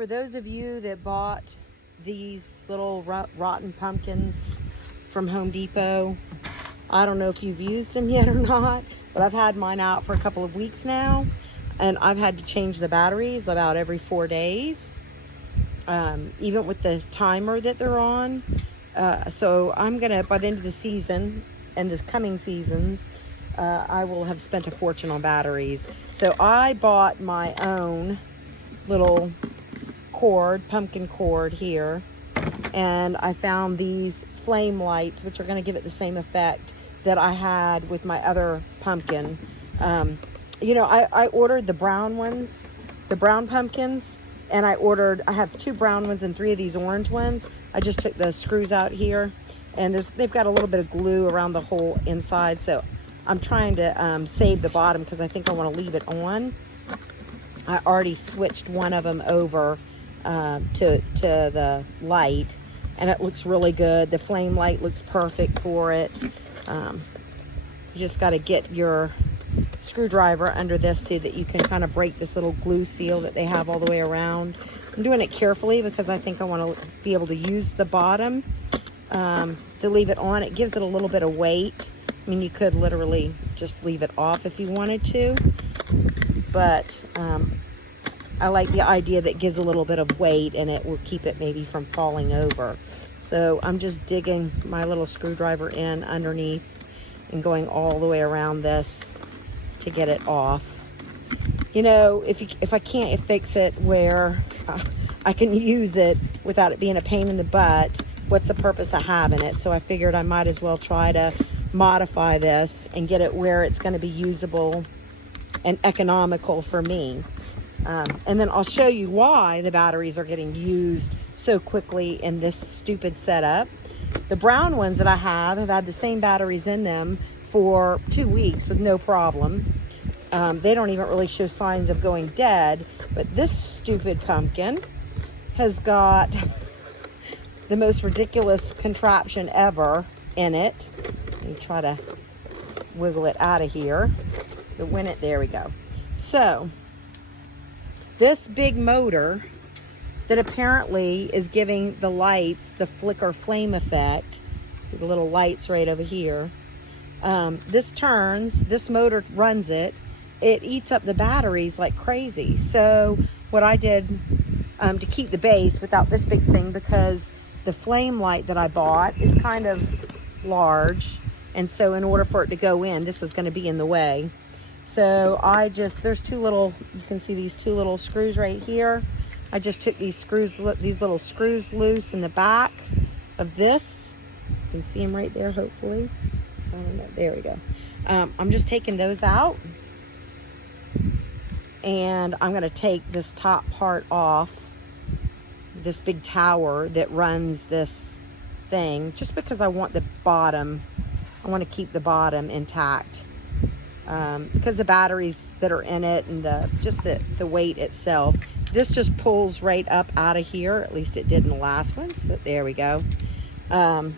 For those of you that bought these little rotten pumpkins from Home Depot, I don't know if you've used them yet or not, but I've had mine out for a couple of weeks now, and I've had to change the batteries about every 4 days, even with the timer that they're on. So I'm gonna, by the end of the season and this coming seasons, I will have spent a fortune on batteries. So I bought my own little cord, pumpkin cord here, and I found these flame lights, which are going to give it the same effect that I had with my other pumpkin. You know, I ordered the brown ones, the brown pumpkins, and I have 2 brown ones and 3 of these orange ones. I just took the screws out here, and they've got a little bit of glue around the whole inside, so I'm trying to save the bottom because I think I want to leave it on. I already switched one of them over to the light, and it looks really good. The flame light looks perfect for it. You just got to get your screwdriver under this so that you can kind of break this little glue seal that they have all the way around. I'm doing it carefully because I think I want to be able to use the bottom to leave it on. It gives it a little bit of weight. I mean, you could literally just leave it off if you wanted to, but I like the idea that it gives a little bit of weight and it will keep it maybe from falling over. So I'm just digging my little screwdriver in underneath and going all the way around this to get it off. You know, if I can't fix it where I can use it without it being a pain in the butt, what's the purpose of having it? So I figured I might as well try to modify this and get it where it's going to be usable and economical for me. And then I'll show you why the batteries are getting used so quickly in this stupid setup. The brown ones that I have had the same batteries in them for 2 weeks with no problem. They don't even really show signs of going dead, but this stupid pumpkin has got the most ridiculous contraption ever in it. Let me try to wiggle it out of here. There we go. So this big motor that apparently is giving the lights the flicker flame effect. See the little lights right over here. This turns, this motor runs it. It eats up the batteries like crazy. So what I did to keep the base without this big thing, because the flame light that I bought is kind of large, and so in order for it to go in, this is going to be in the way. So there's 2 little, you can see these 2 little screws right here. I just took these little screws loose in the back of this. You can see them right there, hopefully. I don't know, there we go. I'm just taking those out. And I'm gonna take this top part off, this big tower that runs this thing, just because I want the bottom, I want to keep the bottom intact. Because the batteries that are in it and the weight itself, this just pulls right up out of here. At least it did in the last one. So there we go. And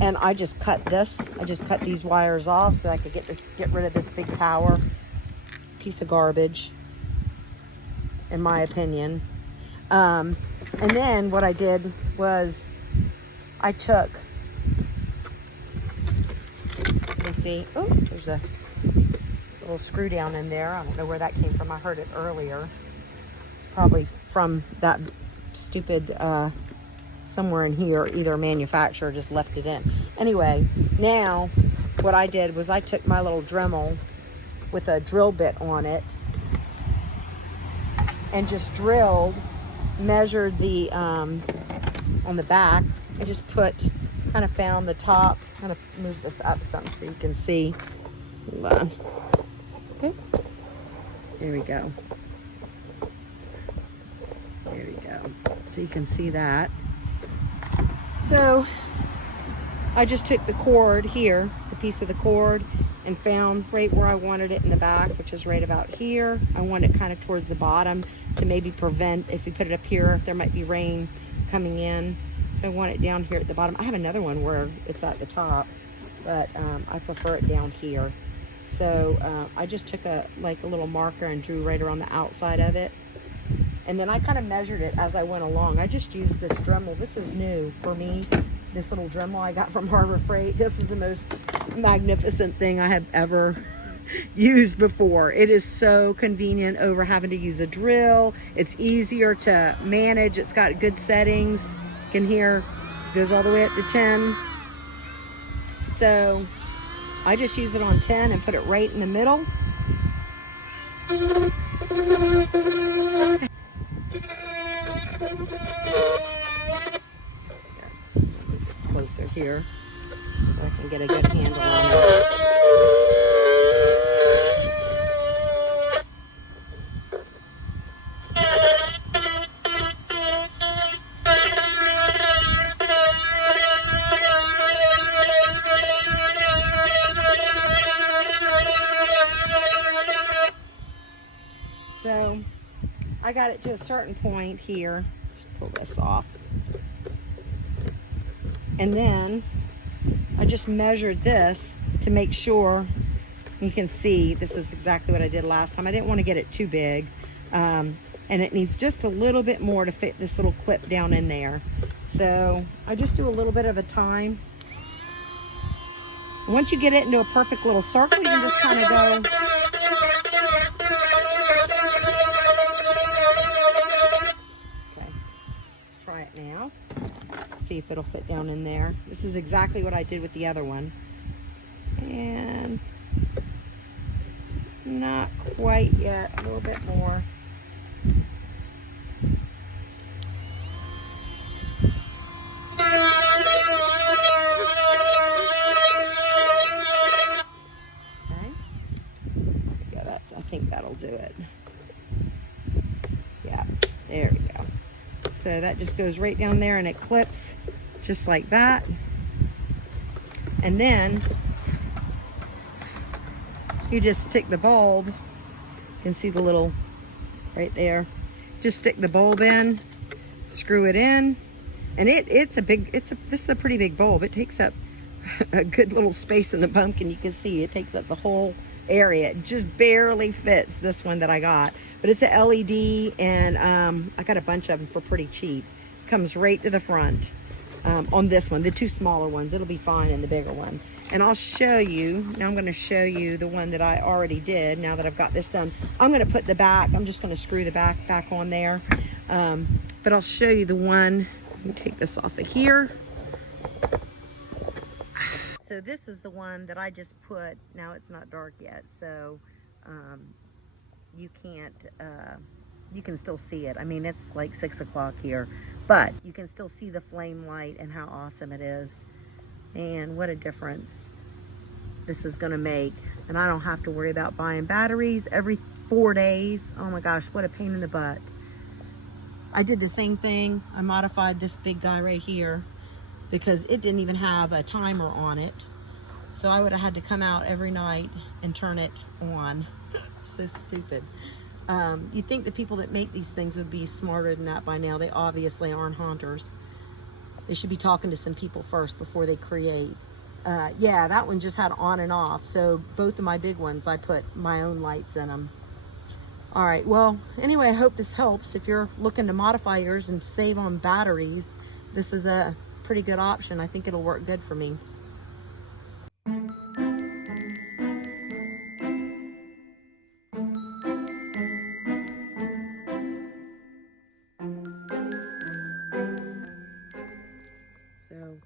I just cut these wires off so I could get rid of this big tower. Piece of garbage, in my opinion. And then what I did was I took, you can see, oh, there's a little screw down in there. I don't know where that came from. I heard it earlier. It's probably from that stupid somewhere in here, either a manufacturer just left it in. Anyway, now what I did was I took my little Dremel with a drill bit on it and just measured the on the back. I just kind of found the top, kind of move this up some so you can see. Hold on. Okay. There we go. There we go. So you can see that. So I just took the cord here, the piece of the cord, and found right where I wanted it in the back, which is right about here. I want it kind of towards the bottom to maybe prevent, if we put it up here, there might be rain coming in. So I want it down here at the bottom. I have another one where it's at the top, but I prefer it down here. So I just took a little marker and drew right around the outside of it. And then I kind of measured it as I went along. I just used this Dremel. This is new for me. This little Dremel I got from Harbor Freight. This is the most magnificent thing I have ever used before. It is so convenient over having to use a drill. It's easier to manage. It's got good settings. You can hear it goes all the way up to 10. So I just use it on 10 and put it right in the middle. Closer here so I can get a good handle on it. So I got it to a certain point here. Just pull this off. And then I just measured this to make sure you can see this is exactly what I did last time. I didn't want to get it too big. And it needs just a little bit more to fit this little clip down in there. So I just do a little bit of a time. Once you get it into a perfect little circle, you can just kind of go. Okay, let's try it now. See if it'll fit down in there. This is exactly what I did with the other one. And not quite yet, a little bit more. Okay. Yeah, I think that'll do it. Yeah, there we go. So that just goes right down there and it clips just like that. And then you just stick the bulb. You can see the little right there. Just stick the bulb in, screw it in, and this is a pretty big bulb. It takes up a good little space in the pumpkin. You can see it takes up the whole area. It just barely fits this one that I got, but it's a LED, and I got a bunch of them for pretty cheap. Comes right to the front on this one. The two smaller ones, it'll be fine in the bigger one. And I'll show you now. I'm going to show you the one that I already did. Now that I've got this done, I'm going to put the back, I'm just going to screw the back on there, but I'll show you the one. Let me take this off of here. So this is the one that I just put. Now it's not dark yet, so you can't, you can still see it. I mean, it's like 6 o'clock here, but you can still see the flame light and how awesome it is. And what a difference this is gonna make. And I don't have to worry about buying batteries every 4 days. Oh my gosh, what a pain in the butt. I did the same thing. I modified this big guy right here because it didn't even have a timer on it. So I would have had to come out every night and turn it on. So stupid. You'd think the people that make these things would be smarter than that by now. They obviously aren't haunters. They should be talking to some people first before they create. Yeah, that one just had on and off. So both of my big ones, I put my own lights in them. All right, well, anyway, I hope this helps. If you're looking to modify yours and save on batteries, this is a pretty good option. I think it'll work good for me. So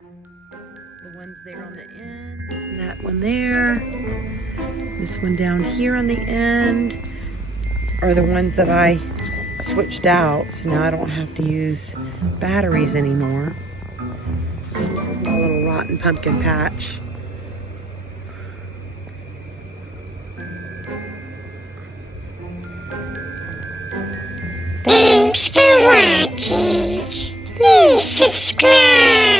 the ones there on the end, that one there, this one down here on the end are the ones that I switched out. So now I don't have to use batteries anymore. This is my little rotten pumpkin patch. Thanks for watching. Please subscribe.